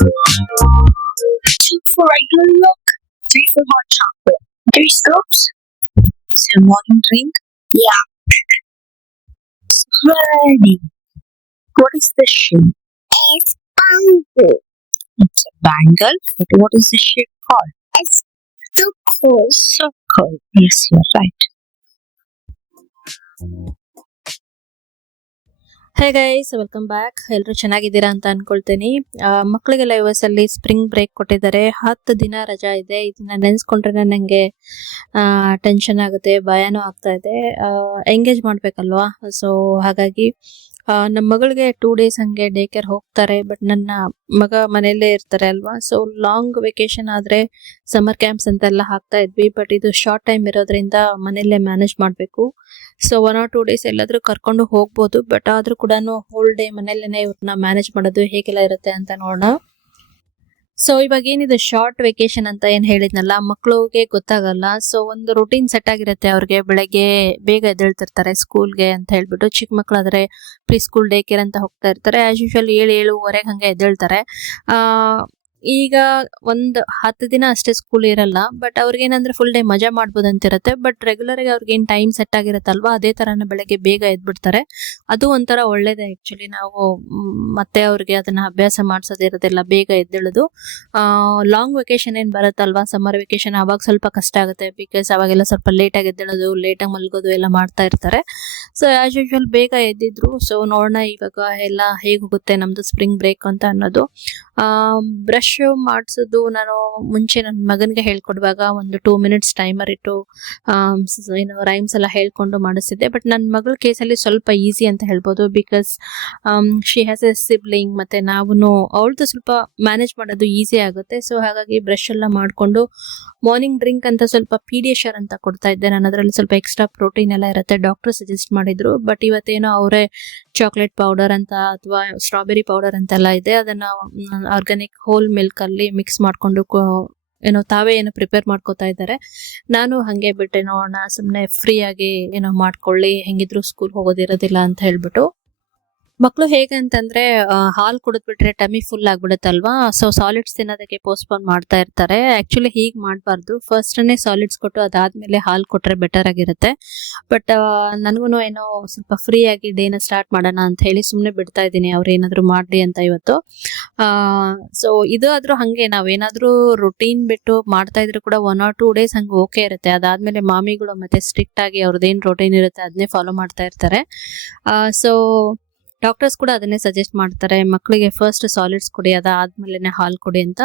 Two for regular milk, three for hot chocolate. 3 scoops. It's your morning drink? Yeah. Ready. What is the shape? It's bangle. It's a bangle, but what is the shape called? It's circle. Circle. Yes, you're right. Hey guys, welcome back. ಎಲ್ಲರೂ ಚೆನ್ನಾಗಿದ್ದೀರಾ ಅಂತ ಅನ್ಕೊಳ್ತೀನಿ. ಮಕ್ಕಳಿಗೆಲ್ಲ ಯುಎಸ್ಅಲ್ಲಿ spring break ಕೊಟ್ಟಿದ್ದಾರೆ. 10 ದಿನ ರಜಾ ಇದೆ. ಇದನ್ನ ನೆನೆಸ್ಕೊಂಡ್ರೆ ನನಗೆ ಟೆನ್ಷನ್ ಆಗುತ್ತೆ, ಭಯನೂ ಆಗ್ತಾ ಇದೆ. ಎಂಗೇಜ್ ಮಾಡ್ಬೇಕಲ್ವಾ, ಸೊ ಹಾಗಾಗಿ ನಮ್ಮ ಮಗಳಿಗೆ 2 ಡೇಸ್ ಹಂಗೆ ಡೇ ಕೇರ್ ಹೋಗ್ತಾರೆ. ಬಟ್ ನನ್ನ ಮಗ ಮನೆಯಲ್ಲೇ ಇರ್ತಾರೆ ಅಲ್ವಾ, ಸೊ ಲಾಂಗ್ ವೆಕೇಶನ್ ಆದ್ರೆ ಸಮ್ಮರ್ ಕ್ಯಾಂಪ್ಸ್ ಅಂತೆಲ್ಲ ಹಾಕ್ತಾ ಇದ್ವಿ. ಬಟ್ ಇದು ಶಾರ್ಟ್ ಟೈಮ್ ಇರೋದ್ರಿಂದ ಮನೆಯಲ್ಲೇ ಮ್ಯಾನೇಜ್ ಮಾಡಬೇಕು. ಸೊ 1 or 2 ಡೇಸ್ ಎಲ್ಲಾದ್ರೂ ಕರ್ಕೊಂಡು ಹೋಗ್ಬೋದು, ಬಟ್ ಆದ್ರೂ ಕೂಡ ಹೋಲ್ ಡೇ ಮನೆಯಲ್ಲೇನೆ ಇವ್ರನ್ನ ಮ್ಯಾನೇಜ್ ಮಾಡೋದು ಹೇಗೆಲ್ಲ ಇರುತ್ತೆ ಅಂತ ನೋಡೋಣ. ಸೊ ಇವಾಗ ಏನಿದೆ ಶಾರ್ಟ್ ವೆಕೇಶನ್ ಅಂತ ಏನ್ ಹೇಳಿದ್ನಲ್ಲ, ಮಕ್ಳಿಗೆ ಗೊತ್ತಾಗಲ್ಲ. ಸೊ ಒಂದು ರೂಟೀನ್ ಸೆಟ್ ಆಗಿರುತ್ತೆ ಅವ್ರಿಗೆ. ಬೆಳಗ್ಗೆ ಬೇಗ ಎದ್ದೇಳ್ತಿರ್ತಾರೆ ಸ್ಕೂಲ್ಗೆ ಅಂತ ಹೇಳ್ಬಿಟ್ಟು. ಚಿಕ್ಕ ಮಕ್ಳಾದ್ರೆ ಪ್ರೀ ಸ್ಕೂಲ್ ಡೇ ಕೇರ್ ಅಂತ ಹೋಗ್ತಾ ಇರ್ತಾರೆ. ಆಸ್ ಯೂಶುವಲ್ 7-7:30 ಹಂಗೆ ಎದ್ದೇಳ್ತಾರೆ. ಈಗ 10 ದಿನ ಅಷ್ಟೇ ಸ್ಕೂಲ್ ಇರಲ್ಲ, ಬಟ್ ಅವ್ರಿಗೇನಂದ್ರೆ ಫುಲ್ ಡೇ ಮಜಾ ಮಾಡ್ಬೋದು ಅಂತಿರುತ್ತೆ. ಬಟ್ ರೆಗ್ಯುಲರ್ ಆಗಿ ಅವ್ರಿಗೇನ್ ಟೈಮ್ ಸೆಟ್ ಆಗಿರುತ್ತಲ್ವಾ, ಅದೇ ತರಾನ ಬೆಳಗ್ಗೆ ಬೇಗ ಎದ್ಬಿಡ್ತಾರೆ. ಅದು ಒಂಥರ ಒಳ್ಳೇದೇ ಆಕ್ಚುಲಿ. ನಾವು ಮತ್ತೆ ಅವ್ರಿಗೆ ಅದನ್ನ ಅಭ್ಯಾಸ ಮಾಡ್ಸೋದಿರೋದಿಲ್ಲ, ಬೇಗ ಎದ್ದೇಳೋದು. ಲಾಂಗ್ ವೆಕೇಶನ್ ಏನ್ ಬರುತ್ತಲ್ವಾ, ಸಮ್ಮರ್ ವೆಕೇಶನ್, ಅವಾಗ ಸ್ವಲ್ಪ ಕಷ್ಟ ಆಗುತ್ತೆ. ಬಿಕಾಸ್ ಅವಾಗೆಲ್ಲ ಸ್ವಲ್ಪ ಲೇಟ್ ಆಗಿ ಎದ್ದೇಳೋದು, ಲೇಟ್ ಆಗಿ ಮಲ್ಗೋದು ಎಲ್ಲ ಮಾಡ್ತಾ ಇರ್ತಾರೆ. ಸೊ ಆಸ್ ಯೂಶುವಲ್ ಬೇಗ ಎದ್ದಿದ್ರು. ಸೊ ನೋಡೋಣ ಇವಾಗ ಎಲ್ಲ ಹೇಗೆ ಹೋಗುತ್ತೆ ನಮ್ದು ಸ್ಪ್ರಿಂಗ್ ಬ್ರೇಕ್ ಅಂತ ಅನ್ನೋದು. ಬ್ರಷ್ ಮಾಡಿಸೋದು ನಾನು ಮುಂಚೆ ನನ್ನ ಮಗನಿಗೆ ಹೇಳ್ಕೊಡುವಾಗ ಒಂದು 2 ಮಿನಿಟ್ಸ್ ಟೈಮರ್ ಇಟ್ಟು ರೈಮ್ಸ್ ಎಲ್ಲ ಹೇಳ್ಕೊಂಡು ಮಾಡಿಸ್ತಿದ್ದೆ. ಬಟ್ ನನ್ನ ಮಗಳ ಕೇಸಲ್ಲಿ ಸ್ವಲ್ಪ ಈಸಿ ಅಂತ ಹೇಳ್ಬೋದು. Because she has A sibling, ಮತ್ತೆ ನಾವು ಅವಳದು ಸ್ವಲ್ಪ ಮ್ಯಾನೇಜ್ ಮಾಡೋದು ಈಸಿ ಆಗುತ್ತೆ. ಸೊ ಹಾಗಾಗಿ ಬ್ರಷ್ ಎಲ್ಲ ಮಾಡಿಕೊಂಡು ಮಾರ್ನಿಂಗ್ ಡ್ರಿಂಕ್ ಅಂತ ಸ್ವಲ್ಪ ಪೀಡಿಯೇಷರ್ ಅಂತ ಕೊಡ್ತಾ ಇದ್ದೆ ನಾನು. ಅದರಲ್ಲಿ ಸ್ವಲ್ಪ ಎಕ್ಸ್ಟ್ರಾ ಪ್ರೋಟೀನ್ ಎಲ್ಲ ಇರುತ್ತೆ, ಡಾಕ್ಟರ್ ಸಜೆಸ್ಟ್ ಮಾಡಿದ್ರು. ಬಟ್ ಇವತ್ತೇನೋ ಅವರೇ ಚಾಕ್ಲೇಟ್ ಪೌಡರ್ ಅಂತ ಅಥವಾ ಸ್ಟ್ರಾಬೆರಿ ಪೌಡರ್ ಅಂತೆಲ್ಲ ಇದೆ, ಅದನ್ನ ಆರ್ಗಾನಿಕ್ ಹೋಲ್ ಮಿಲ್ಕ್ ಅಲ್ಲಿ ಮಿಕ್ಸ್ ಮಾಡ್ಕೊಂಡು ತಾವೇ ಪ್ರಿಪೇರ್ ಮಾಡ್ಕೋತಾ ಇದ್ದಾರೆ. ನಾನು ಹಂಗೆ ಬಿಟ್ಟೆ, ನೋಡೋಣ ಸುಮ್ಮನೆ ಫ್ರೀ ಆಗಿ ಮಾಡ್ಕೊಳ್ಳಿ, ಹೆಂಗಿದ್ರು ಸ್ಕೂಲ್ ಹೋಗೋದಿರೋದಿಲ್ಲ ಅಂತ ಹೇಳ್ಬಿಟ್ಟು. ಮಕ್ಕಳು ಹೇಗೆ ಅಂತಂದ್ರೆ ಹಾಲು ಕುಡಿದ್ಬಿಟ್ರೆ ಟಮಿ ಫುಲ್ ಆಗ್ಬಿಡುತ್ತಲ್ವಾ, ಸೊ ಸಾಲಿಡ್ಸ್ ತಿನ್ನೋದಕ್ಕೆ ಪೋಸ್ಟ್ಪೋನ್ ಮಾಡ್ತಾ ಇರ್ತಾರೆ. ಆಕ್ಚುಲಿ ಹೀಗೆ ಮಾಡಬಾರ್ದು. ಫಸ್ಟ್ನೇ ಸಾಲಿಡ್ಸ್ ಕೊಟ್ಟು ಅದಾದ್ಮೇಲೆ ಹಾಲು ಕೊಟ್ರೆ ಬೆಟರ್ ಆಗಿರುತ್ತೆ. ಬಟ್ ನನಗೂ ಸ್ವಲ್ಪ ಫ್ರೀ ಆಗಿ ಡೇನ ಸ್ಟಾರ್ಟ್ ಮಾಡೋಣ ಅಂತ ಹೇಳಿ ಸುಮ್ಮನೆ ಬಿಡ್ತಾ ಇದ್ದೀನಿ, ಅವ್ರು ಏನಾದ್ರು ಮಾಡ್ಲಿ ಅಂತ ಇವತ್ತು. ಸೊ ಇದು ಆದ್ರೂ ಹಂಗೆ ನಾವೇನಾದ್ರೂ ರೊಟೀನ್ ಬಿಟ್ಟು ಮಾಡ್ತಾ ಇದ್ರು ಕೂಡ 1 or 2 ಡೇಸ್ ಹಂಗೆ ಓಕೆ ಇರುತ್ತೆ. ಅದಾದ್ಮೇಲೆ ಮಾಮಿಗಳು ಮತ್ತೆ ಸ್ಟ್ರಿಕ್ಟ್ ಆಗಿ ಅವ್ರದ್ದೇನ್ ರೊಟೀನ್ ಇರುತ್ತೆ ಅದನ್ನೇ ಫಾಲೋ ಮಾಡ್ತಾ ಇರ್ತಾರೆ. ಸೊ ಡಾಕ್ಟರ್ಸ್ ಕೂಡ ಅದನ್ನೇ ಸಜೆಸ್ಟ್ ಮಾಡ್ತಾರೆ, ಮಕ್ಕಳಿಗೆ ಫಸ್ಟ್ ಸಾಲಿಡ್ಸ್ ಕೊಡಿ, ಅದಾದ್ಮೇಲೆ ಹಾಲು ಕೊಡಿ ಅಂತ.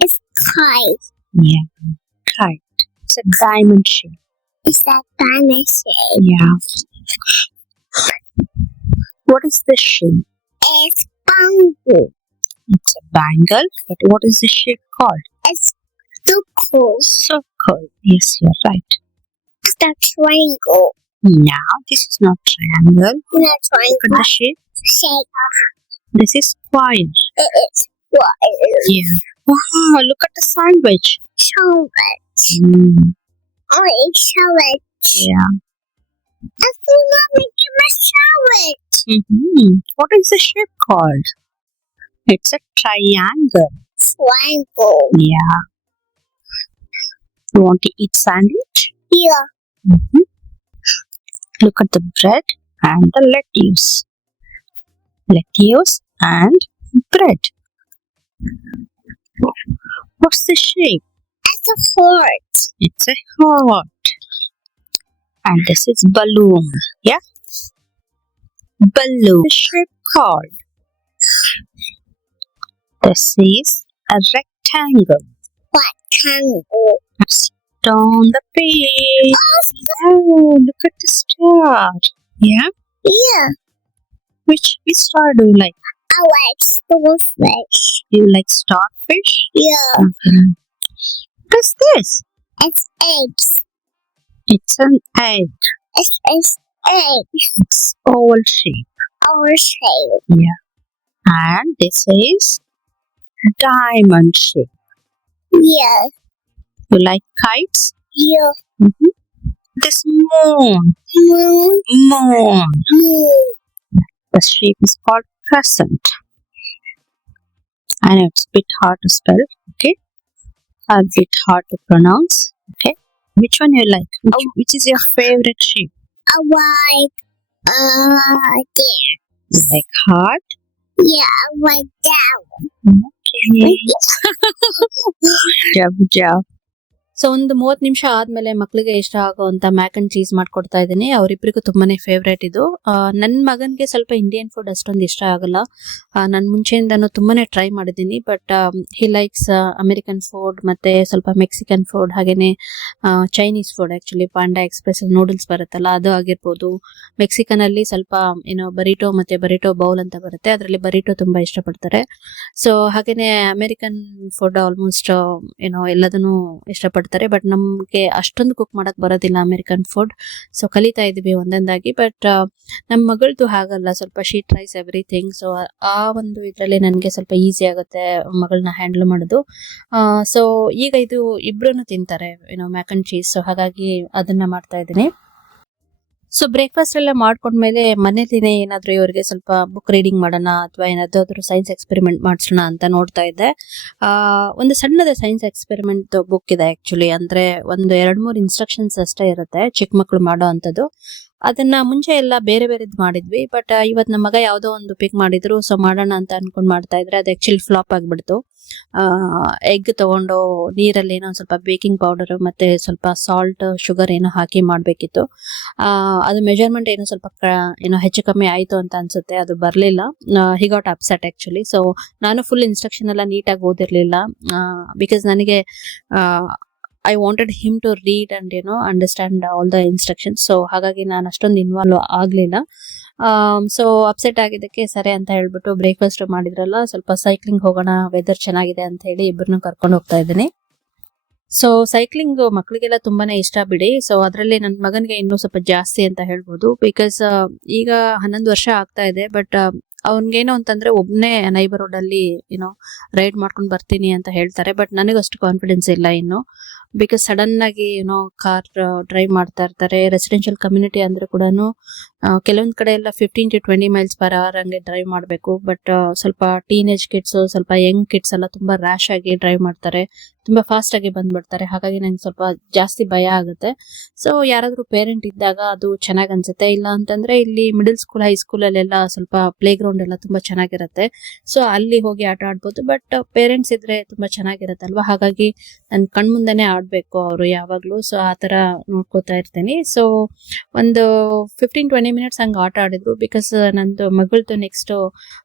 It's kite. Yeah, kite. It's a diamond shape. It's that diamond shape. Yeah. What is the shape? It's bangle. It's a bangle, but what is the shape called? It's circle. Circle. Yes, you're right. It's that triangle. Now, this is not triangle. Not triangle. Look at the shape. Shape. This is square. It is square. Yeah. Wow, look at the sandwich. Sandwich. Oh, it's sandwich. Yeah. I still not making my sandwich. What is the shape called? It's a triangle. Triangle. Yeah. You want to eat sandwich? Yeah. Look at the bread and the lettuce. Lettuce and bread. What's the shape? It's a heart. It's a heart. And this is balloon. Yeah? Balloon. The shape called. This is a rectangle. Rectangle. On the page. Oh, look at the star. Yeah? Yeah. Which star do you like? I like starfish. You like starfish? Yeah. What is this? It's eggs. It's an egg. It's eggs. It's oval shape. Our shape. Yeah. And this is diamond shape. Yeah. You like kites? Yeah. This moon. Moon. Moon. Moon. The shape is called crescent. I know it's a bit hard to spell. Okay, a bit hard to pronounce. Okay, which one you like? Which is your favorite shape? I like deer. You like heart? Yeah, I like that one. Okay. Jab jab. So ಒಂದು 30 ನಿಮಿಷ ಆದ್ಮೇಲೆ ಮಕ್ಳಿಗೆ ಇಷ್ಟ ಆಗುವಂತ ಮ್ಯಾಕ್ and cheese ಮಾಡ್ಕೊಡ್ತಾ ಇದ್ದೀನಿ. ಅವರಿಬ್ಬರಿಗೂ ತುಂಬಾನೇ favourite ಇದು. ನನ್ನ ಮಗನ್ಗೆ ಸ್ವಲ್ಪ ಇಂಡಿಯನ್ ಫುಡ್ ಅಷ್ಟೊಂದು ಇಷ್ಟ ಆಗಲ್ಲ. ನಾನು ಮುಂಚೆಯಿಂದನೂ ತುಂಬಾನೇ ಟ್ರೈ ಮಾಡಿದ್ದೀನಿ, but he likes American food ಮತ್ತೆ ಸ್ವಲ್ಪ ಮೆಕ್ಸಿಕನ್ ಫುಡ್, ಹಾಗೇನೆ Chinese food. Actually panda express noodles ಬರುತ್ತಲ್ಲ, ಅದು ಆಗಿರ್ಬೋದು. ಮೆಕ್ಸಿಕನ್ ಅಲ್ಲಿ ಸ್ವಲ್ಪ ಬರಿಟೋ ಮತ್ತೆ ಬರಿಟೋ ಬೌಲ್ ಅಂತ ಬರುತ್ತೆ, ಅದರಲ್ಲಿ ಬರಿಟೋ ತುಂಬಾ ಇಷ್ಟಪಡ್ತಾರೆ. ಸೊ ಹಾಗೇನೆ ಅಮೆರಿಕನ್ ಫುಡ್ ಆಲ್ಮೋಸ್ಟ್ ಎಲ್ಲದನ್ನು ಇಷ್ಟಪಡ್ತಾರೆ. ಬಟ್ ನಮ್ಗೆ ಅಷ್ಟೊಂದು ಕುಕ್ ಮಾಡಕ್ ಬರೋದಿಲ್ಲ ಅಮೆರಿಕನ್ ಫುಡ್. ಸೊ ಕಲಿತಾ ಇದೀವಿ ಒಂದೊಂದಾಗಿ. ಬಟ್ ನಮ್ಮ ಮಗಳದು ಹಾಗಲ್ಲ, ಸ್ವಲ್ಪ ಶೀ ಟ್ರೈಸ್ ಎವ್ರಿಥಿಂಗ್. ಸೊ ಆ ಒಂದು ಇದ್ರಲ್ಲಿ ನನಗೆ ಸ್ವಲ್ಪ ಈಸಿ ಆಗುತ್ತೆ ಮಗಳನ್ನ ಹ್ಯಾಂಡಲ್ ಮಾಡೋದು. ಸೊ ಈಗ ಇದು ಇಬ್ರು ತಿಂತಾರೆ ಮ್ಯಾಕ್ ಅಂಡ್ ಚೀಸ್. ಸೊ ಹಾಗಾಗಿ ಅದನ್ನ ಮಾಡ್ತಾ ಇದ್ದೀನಿ. ಸೊ ಬ್ರೇಕ್ಫಾಸ್ಟ್ ಎಲ್ಲ ಮಾಡ್ಕೊಂಡ್ಮೇಲೆ ಮನೇಲಿನೇ ಏನಾದ್ರು ಇವರಿಗೆ ಸ್ವಲ್ಪ ಬುಕ್ ರೀಡಿಂಗ್ ಮಾಡೋಣ ಅಥವಾ ಏನಾದ್ರು ಸೈನ್ಸ್ ಎಕ್ಸ್ಪೆರಿಮೆಂಟ್ ಮಾಡಿಸೋಣ ಅಂತ ನೋಡ್ತಾ ಇದ್ದೆ. ಒಂದು ಸಣ್ಣದ ಸೈನ್ಸ್ ಎಕ್ಸ್ಪೆರಿಮೆಂಟ್ ಬುಕ್ ಇದೆ ಆಕ್ಚುಲಿ. ಅಂದ್ರೆ ಒಂದು 2-3 ಇನ್ಸ್ಟ್ರಕ್ಷನ್ಸ್ ಅಷ್ಟೇ ಇರುತ್ತೆ, ಚಿಕ್ಕ ಮಕ್ಳು ಮಾಡೋ ಅಂತದ್ದು. ಅದನ್ನ ಮುಂಚೆ ಎಲ್ಲ ಬೇರೆ ಬೇರೆದ್ ಮಾಡಿದ್ವಿ, ಬಟ್ ಇವತ್ ನಮ್ಮ ಮಗ ಯಾವ್ದೋ ಒಂದು ಪಿಕ್ ಮಾಡಿದ್ರು. ಸೊ ಮಾಡೋಣ ಅಂತ ಅನ್ಕೊಂಡ್ ಮಾಡ್ತಾ ಇದ್ರೆ ಅದು ಆಕ್ಚುಲಿ ಫ್ಲಾಪ್ ಆಗ್ಬಿಡ್ತು. ಎಗ್ ತಗೊಂಡು ನೀರಲ್ಲಿ ಏನೋ ಸ್ವಲ್ಪ ಬೇಕಿಂಗ್ ಪೌಡರ್ ಮತ್ತೆ ಸ್ವಲ್ಪ ಸಾಲ್ಟ್, ಶುಗರ್ ಏನೋ ಹಾಕಿ ಮಾಡ್ಬೇಕಿತ್ತು. ಅದು ಮೆಜರ್ಮೆಂಟ್ ಏನೋ ಸ್ವಲ್ಪ ಹೆಚ್ಚು ಕಮ್ಮಿ ಆಯ್ತು ಅಂತ ಅನ್ಸುತ್ತೆ, ಅದು ಬರ್ಲಿಲ್ಲ. He got upset actually. So ನಾನು ಫುಲ್ ಇನ್ಸ್ಟ್ರಕ್ಷನ್ ಎಲ್ಲ ನೀಟಾಗಿ ಓದಿರ್ಲಿಲ್ಲ, ಬಿಕಾಸ್ ನನಗೆ I wanted him to read and understand all the instructions. So ಹಾಗಾಗಿ ನಾನು ಅಷ್ಟೊಂದು ಇನ್ವಾಲ್ವ್ ಆಗ್ಲಿಲ್ಲ. ಸೊ ಅಪ್ಸೆಟ್ ಆಗಿದ್ದಕ್ಕೆ ಸರಿ ಅಂತ ಹೇಳ್ಬಿಟ್ಟು ಬ್ರೇಕ್ಫಾಸ್ಟ್ ಮಾಡಿದ್ರಲ್ಲ, ಸ್ವಲ್ಪ ಸೈಕ್ಲಿಂಗ್ ಹೋಗೋಣ, ವೆದರ್ ಚೆನ್ನಾಗಿದೆ ಅಂತ ಹೇಳಿ ಇಬ್ಬರನ್ನು ಕರ್ಕೊಂಡು ಹೋಗ್ತಾ ಇದ್ದೀನಿ. ಸೊ ಸೈಕ್ಲಿಂಗ್ ಮಕ್ಳಿಗೆಲ್ಲ ತುಂಬಾನೇ ಇಷ್ಟ ಬಿಡಿ. ಸೊ ಅದರಲ್ಲಿ ನನ್ನ ಮಗನಿಗೆ ಇನ್ನೂ ಸ್ವಲ್ಪ ಜಾಸ್ತಿ ಅಂತ ಹೇಳ್ಬೋದು. ಬಿಕಾಸ್ ಈಗ 11 ವರ್ಷ ಆಗ್ತಾ ಇದೆ. ಬಟ್ ಅವನ್ಗೇನು ಅಂತಂದ್ರೆ ಒಬ್ನೇ ನೈಬರ್ಹುಡ್ ಅಲ್ಲಿ ರೈಡ್ ಮಾಡ್ಕೊಂಡು ಬರ್ತೀನಿ ಅಂತ ಹೇಳ್ತಾರೆ. ಬಟ್ ನನಗಷ್ಟು ಕಾನ್ಫಿಡೆನ್ಸ್ ಇಲ್ಲ ಇನ್ನು. ಬಿಕಾಸ್ ಸಡನ್ ಆಗಿ ಕಾರ್ ಡ್ರೈವ್ ಮಾಡ್ತಾ ಇರ್ತಾರೆ. ರೆಸಿಡೆನ್ಷಿಯಲ್ ಕಮ್ಯುನಿಟಿ ಅಂದ್ರೆ ಕೂಡ ಕೆಲವೊಂದ್ ಕಡೆ ಎಲ್ಲ 15 to 20 miles per hour ಹಂಗೆ ಡ್ರೈವ್ ಮಾಡಬೇಕು. ಬಟ್ ಸ್ವಲ್ಪ ಟೀನೇಜ್ ಕಿಡ್ಸ್, ಸ್ವಲ್ಪ ಯಂಗ್ ಕಿಡ್ಸ್ ಎಲ್ಲ ತುಂಬಾ ರ್ಯಾಶ್ ಆಗಿ ಡ್ರೈವ್ ಮಾಡ್ತಾರೆ, ತುಂಬಾ ಫಾಸ್ಟ್ ಆಗಿ ಬಂದ್ಬಿಡ್ತಾರೆ. ಹಾಗಾಗಿ ನಂಗೆ ಸ್ವಲ್ಪ ಜಾಸ್ತಿ ಭಯ ಆಗುತ್ತೆ. ಸೊ ಯಾರಾದ್ರೂ ಪೇರೆಂಟ್ ಇದ್ದಾಗ ಅದು ಚೆನ್ನಾಗ್ ಅನ್ಸುತ್ತೆ. ಇಲ್ಲ ಅಂತಂದ್ರೆ ಇಲ್ಲಿ ಮಿಡಲ್ ಸ್ಕೂಲ್, ಹೈಸ್ಕೂಲ್ ಅಲ್ಲೆಲ್ಲ ಸ್ವಲ್ಪ ಪ್ಲೇ ಗ್ರೌಂಡ್ ಎಲ್ಲ ತುಂಬಾ ಚೆನ್ನಾಗಿರುತ್ತೆ. ಸೊ ಅಲ್ಲಿ ಹೋಗಿ ಆಟ ಆಡ್ಬೋದು. ಬಟ್ ಪೇರೆಂಟ್ಸ್ ಇದ್ರೆ ತುಂಬಾ ಚೆನ್ನಾಗಿರತ್ತಲ್ವಾ, ಹಾಗಾಗಿ ನನ್ ಕಣ್ಮುಂದೆನೆ ಆಡ್ಬೇಕು ಅವರು ಯಾವಾಗ್ಲೂ. ಸೊ ಆತರ ನೋಡ್ಕೋತಾ ಇರ್ತೀನಿ. ಸೊ ಒಂದು 15-20 minutes ಹಂಗ ಆಟ ಆಡಿದ್ರು. ಬಿಕಾಸ್ ನಂದು ಮಗಳದು ನೆಕ್ಸ್ಟ್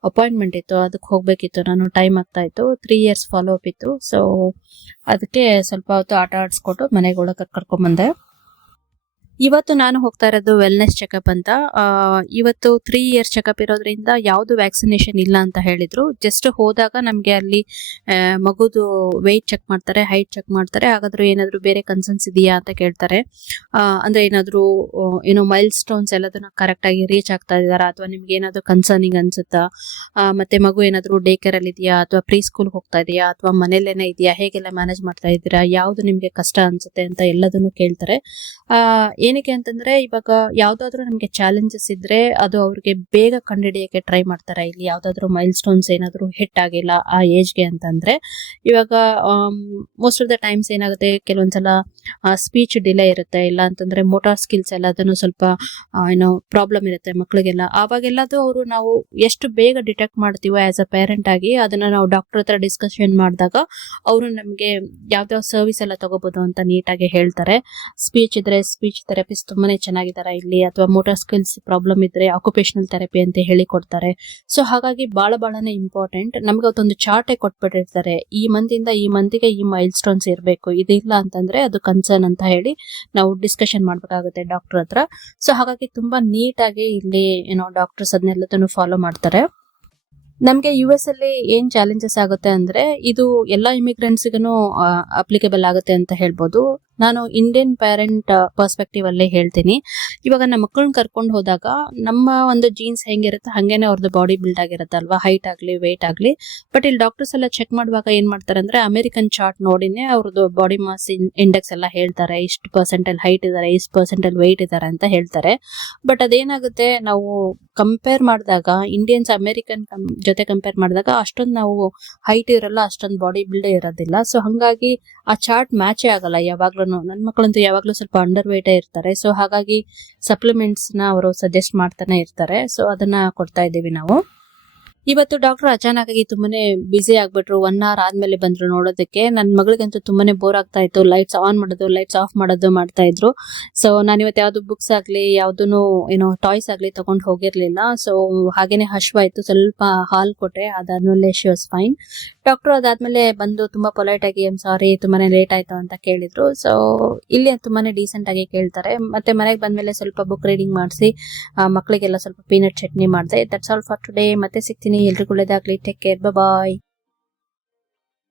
ಅಪಾಯಿಂಟ್ಮೆಂಟ್ ಇತ್ತು, ಅದಕ್ಕೆ ಹೋಗ್ಬೇಕಿತ್ತು. ನಾನು ಟೈಮ್ ಆಗ್ತಾ ಇತ್ತು, 3 years ಫಾಲೋ ಅಪ್ ಇತ್ತು. ಸೊ ಅದಕ್ಕೆ ಸ್ವಲ್ಪ ಹೊತ್ತು ಆಟ ಆಡಿಸ್ಕೊಟ್ಟು ಮನೆಗೆ ಒಳಗೆ ಕರ್ಕೊಂಡ್ ಬಂದೆ. ಇವತ್ತು ನಾನು ಹೋಗ್ತಾ ಇರೋದು ವೆಲ್ನೆಸ್ ಚೆಕಪ್ ಅಂತ. ಇವತ್ತು 3 years ಚೆಕಪ್ ಇರೋದ್ರಿಂದ ಯಾವ್ದು ವ್ಯಾಕ್ಸಿನೇಷನ್ ಇಲ್ಲ ಅಂತ ಹೇಳಿದ್ರು. ಜಸ್ಟ್ ಹೋದಾಗ ನಮ್ಗೆ ಅಲ್ಲಿ ಮಗುದು ವೆಯ್ಟ್ ಚೆಕ್ ಮಾಡ್ತಾರೆ, ಹೈಟ್ ಚೆಕ್ ಮಾಡ್ತಾರೆ. ಹಾಗಾದ್ರೂ ಏನಾದ್ರು ಬೇರೆ ಕನ್ಸರ್ನ್ಸ್ ಇದೆಯಾ ಅಂತ ಕೇಳ್ತಾರೆ. ಅಂದ್ರೆ ಏನಾದ್ರು ಮೈಲ್ ಸ್ಟೋನ್ಸ್ ಎಲ್ಲದನ್ನ ಕರೆಕ್ಟ್ ಆಗಿ ರೀಚ್ ಆಗ್ತಾ ಇದಾರಾ, ಅಥವಾ ನಿಮ್ಗೆ ಏನಾದ್ರು ಕನ್ಸರ್ನಿಂಗ್ ಅನ್ಸುತ್ತಾ, ಮತ್ತೆ ಮಗು ಏನಾದ್ರು ಡೇ ಕೇರ್ ಅಲ್ಲಿ ಇದೆಯಾ, ಅಥವಾ ಪ್ರೀ ಸ್ಕೂಲ್ ಹೋಗ್ತಾ ಇದೆಯಾ, ಅಥವಾ ಮನೇಲೇನೆ ಇದೆಯಾ, ಹೇಗೆಲ್ಲ ಮ್ಯಾನೇಜ್ ಮಾಡ್ತಾ ಇದ್ದೀರಾ, ಯಾವ್ದು ನಿಮ್ಗೆ ಕಷ್ಟ ಅನ್ಸುತ್ತೆ ಅಂತ ಎಲ್ಲದನ್ನು ಕೇಳ್ತಾರೆ. ಏನಕ್ಕೆ ಅಂತಂದ್ರೆ ಇವಾಗ ಯಾವ್ದಾದ್ರು ನಮ್ಗೆ ಚಾಲೆಂಜಸ್ ಇದ್ರೆ ಅದು ಅವ್ರಿಗೆ ಬೇಗ ಕಂಡುಹಿಡಿಯಕ್ಕೆ ಟ್ರೈ ಮಾಡ್ತಾರೆ. ಇಲ್ಲಿ ಯಾವ್ದಾದ್ರು ಮೈಲ್ ಸ್ಟೋನ್ಸ್ ಏನಾದ್ರು ಹಿಟ್ ಆಗಿಲ್ಲ ಆ ಏಜ್ಗೆ ಅಂತಂದ್ರೆ, ಇವಾಗ ಮೋಸ್ಟ್ ಆಫ್ ದ ಟೈಮ್ಸ್ ಏನಾಗುತ್ತೆ, ಕೆಲವೊಂದ್ಸಲ ಸ್ಪೀಚ್ ಡಿಲೇ ಇರುತ್ತೆ, ಇಲ್ಲ ಅಂತಂದ್ರೆ ಮೋಟಾರ್ ಸ್ಕಿಲ್ಸ್ ಎಲ್ಲ ಅದನ್ನು ಸ್ವಲ್ಪ ಪ್ರಾಬ್ಲಮ್ ಇರುತ್ತೆ ಮಕ್ಳಿಗೆಲ್ಲ. ಅವಾಗೆಲ್ಲದು ಅವರು ನಾವು ಎಷ್ಟು ಬೇಗ ಡಿಟೆಕ್ಟ್ ಮಾಡ್ತೀವೋ ಆಸ್ ಅ ಪೇರೆಂಟ್ ಆಗಿ, ಅದನ್ನ ನಾವು ಡಾಕ್ಟರ್ ಹತ್ರ ಡಿಸ್ಕಷನ್ ಮಾಡಿದಾಗ ಅವರು ನಮ್ಗೆ ಯಾವ್ದಾವ್ ಸರ್ವಿಸ್ ಎಲ್ಲ ತಗೋಬಹುದು ಅಂತ ನೀಟಾಗಿ ಹೇಳ್ತಾರೆ. ಸ್ಪೀಚ್ ಇದ್ರೆ ಸ್ಪೀಚ್ ಥೆರಪಿಸ್ಟ್ ತುಂಬಾನೇ ಚೆನ್ನಾಗಿದ್ದಾರೆ ಇಲ್ಲಿ, ಅಥವಾ ಮೋಟಾರ್ ಸ್ಕಿಲ್ಸ್ ಪ್ರಾಬ್ಲಮ್ ಇದ್ರೆ ಆಕ್ಯುಪೇಷನಲ್ ಥೆರಪಿ ಅಂತ ಹೇಳಿ ಕೊಡ್ತಾರೆ. ಸೊ ಹಾಗಾಗಿ ಬಹಳನೇ ಇಂಪಾರ್ಟೆಂಟ್. ನಮ್ಗೆ ಅವತ್ತೊಂದು ಚಾರ್ಟೇ ಕೊಟ್ಬಿಟ್ಟಿರ್ತಾರೆ, ಈ ಮಂತಿಂದ ಈ ಮಂತಿಗೆ ಈ ಮೈಲ್ ಸ್ಟೋನ್ಸ್ ಇರಬೇಕು, ಇದಿಲ್ಲ ಅಂತಂದ್ರೆ ಅದು ಕನ್ಸರ್ನ್ ಅಂತ ಹೇಳಿ ನಾವು ಡಿಸ್ಕಷನ್ ಮಾಡ್ಬೇಕಾಗುತ್ತೆ ಡಾಕ್ಟರ್ ಹತ್ರ. ಸೊ ಹಾಗಾಗಿ ತುಂಬಾ ನೀಟಾಗಿ ಇಲ್ಲಿ ಡಾಕ್ಟರ್ಸ್ ಅದನ್ನೆಲ್ಲದನ್ನು ಫಾಲೋ ಮಾಡ್ತಾರೆ. ನಮ್ಗೆ US ಅಲ್ಲಿ ಏನ್ ಚಾಲೆಂಜಸ್ ಆಗುತ್ತೆ ಅಂದ್ರೆ, ಇದು ಎಲ್ಲಾ ಇಮಿಗ್ರೆಂಟ್ಸ್ಗೂ ಅಪ್ಲಿಕೇಬಲ್ ಆಗುತ್ತೆ ಅಂತ ಹೇಳ್ಬೋದು. ನಾನು ಇಂಡಿಯನ್ ಪೇರೆಂಟ್ ಪರ್ಸ್ಪೆಕ್ಟಿವ್ ಅಲ್ಲೇ ಹೇಳ್ತೀನಿ. ಇವಾಗ ನಮ್ಮ ಮಕ್ಕಳನ್ನ ಕರ್ಕೊಂಡು ಹೋದಾಗ ನಮ್ಮ ಒಂದು ಜೀನ್ಸ್ ಹೆಂಗಿರುತ್ತೆ ಹಂಗೇನೆ ಅವ್ರದ್ದು ಬಾಡಿ ಬಿಲ್ಡ್ ಆಗಿರುತ್ತೆ ಅಲ್ವಾ, ಹೈಟ್ ಆಗ್ಲಿ ವೆಯ್ಟ್ ಆಗ್ಲಿ. ಬಟ್ ಇಲ್ಲಿ ಡಾಕ್ಟರ್ಸ್ ಎಲ್ಲ ಚೆಕ್ ಮಾಡುವಾಗ ಏನ್ ಮಾಡ್ತಾರೆ ಅಂದ್ರೆ ಅಮೆರಿಕನ್ ಚಾರ್ಟ್ ನೋಡಿನೇ ಅವ್ರದ್ದು ಬಾಡಿ ಮಾಸ್ ಇಂಡೆಕ್ಸ್ ಎಲ್ಲ ಹೇಳ್ತಾರೆ. ಇಷ್ಟು ಪರ್ಸೆಂಟಲ್ಲಿ ಹೈಟ್ ಇದಾರೆ, ಇಷ್ಟು ಪರ್ಸೆಂಟಲ್ಲಿ ವೆಯ್ಟ್ ಇದಾರೆ ಅಂತ ಹೇಳ್ತಾರೆ. ಬಟ್ ಅದೇನಾಗುತ್ತೆ, ನಾವು ಕಂಪೇರ್ ಮಾಡಿದಾಗ ಇಂಡಿಯನ್ಸ್ ಅಮೆರಿಕನ್ ಜೊತೆ ಕಂಪೇರ್ ಮಾಡಿದಾಗ ಅಷ್ಟೊಂದು ನಾವು ಹೈಟ್ ಇರಲ್ಲ, ಅಷ್ಟೊಂದು ಬಾಡಿ ಬಿಲ್ಡ್ ಇರೋದಿಲ್ಲ. ಸೊ ಹಂಗಾಗಿ ಆ ಚಾರ್ಟ್ ಮ್ಯಾಚೇ ಆಗಲ್ಲ ಯಾವಾಗ್ಲೂ. ನನ್ನ ಮಕ್ಕಳಂತೂ ಯಾವಾಗ್ಲೂ ಸ್ವಲ್ಪ ಅಂಡರ್ ವೇಟ್ ಇರ್ತಾರೆ. ಸೊ ಹಾಗಾಗಿ ಸಪ್ಲಿಮೆಂಟ್ಸ್ ನ ಅವರು ಸಜೆಸ್ಟ್ ಮಾಡ್ತಾನೆ ಇರ್ತಾರೆ. ಸೊ ಅದನ್ನ ಕೊಡ್ತಾ ಇದ್ದೀವಿ ನಾವು. ಇವತ್ತು ಡಾಕ್ಟರ್ ಅಚಾನಕ್ ಆಗಿ ತುಂಬಾನೇ ಬಿಸಿ ಆಗ್ಬಿಟ್ರು. 1 hour ಆದ್ಮೇಲೆ ಬಂದ್ರು ನೋಡೋದಕ್ಕೆ. ನನ್ನ ಮಗಳಿಗಂತೂ ತುಂಬಾನೇ ಬೋರ್ ಆಗ್ತಾ ಇತ್ತು. ಲೈಟ್ಸ್ ಆನ್ ಮಾಡೋದು, ಲೈಟ್ಸ್ ಆಫ್ ಮಾಡೋದು ಮಾಡ್ತಾ ಇದ್ರು. ಸೊ ನಾನು ಇವತ್ತು ಯಾವ್ದು ಬುಕ್ಸ್ ಆಗ್ಲಿ ಯಾವ್ದೂನು ಟಾಯ್ಸ್ ಆಗ್ಲಿ ತಗೊಂಡ್ ಹೋಗಿರ್ಲಿಲ್ಲ. ಸೊ ಹಾಗೇನೆ ಹಶ್ವಾಯ್ತು, ಸ್ವಲ್ಪ ಹಾಲ್ ಕೊಟ್ಟೆ. ಅದಾದ್ಮೇಲೆ ಶಿ ವಾಸ್ ಫೈನ್. ಡಾಕ್ಟರ್ ಅದಾದ್ಮೇಲೆ ಬಂದು ತುಂಬಾ ಪೊಲೈಟ್ ಆಗಿ ಸಾರಿ ತುಂಬಾನೇ ಲೇಟ್ ಆಯ್ತು ಅಂತ ಕೇಳಿದ್ರು. ಸೊ ಇಲ್ಲಿ ತುಂಬಾನೇ ಡೀಸೆಂಟ್ ಆಗಿ ಕೇಳ್ತಾರೆ. ಮತ್ತೆ ಮನೆಗೆ ಬಂದ್ಮೇಲೆ ಸ್ವಲ್ಪ ಬುಕ್ ರೀಡಿಂಗ್ ಮಾಡಿಸಿ ಮಕ್ಕಳಿಗೆಲ್ಲ ಸ್ವಲ್ಪ ಪೀನಟ್ ಚಟ್ನಿ ಮಾಡಿದೆ. That's all for today. ಮತ್ತೆ ಸಿಗ್ತೀನಿ. ಎಲ್ರಿಗೂ ಒಳ್ಳೇದಾಗ್ಲಿ. Take care. ಬಾಯ್.